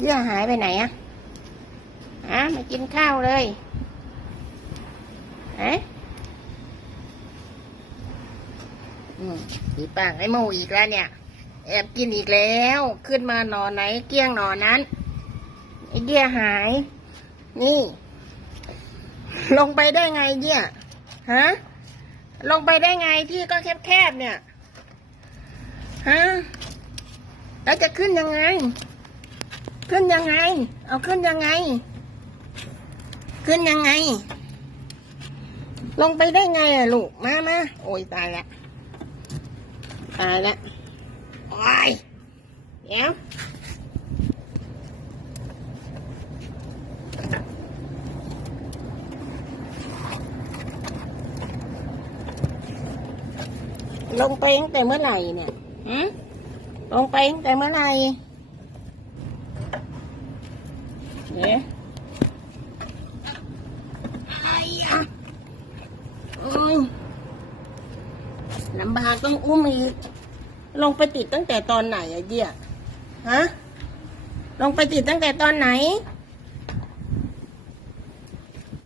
เยื่อหายไปไหนอะฮะมากินข้าวเลยฮะอืมผีปากไอ้โมอีกแล้วเนี่ย แอบกินอีกแล้ว ขึ้นมาหนอไหน เกี้ยงหนอนั้นไอ้เยี่ยหาย นี่ ลงไปได้ไงเยี่ยฮะลงไปได้ไงที่ก็แคบๆเนี่ยฮะแล้วจะขึ้นยังไง ขึ้นยังไง เอาขึ้นยังไง ขึ้นยังไง ลงไปได้ไงอะลูก มามาโอ้ยตายละ ตายละโอ้ยเดี๋ยวลงไปตั้งแต่เมื่อไหร่เนี่ยหืมลงไปตั้งแต่เมื่อไหร่เนี่ยไอ้ยะอืมลำบากต้องอุ้มอีก ลงไปติดตั้งแต่ตอนไหนอะเดี่ยฮะ ลงไปติดตั้งแต่ตอนไหน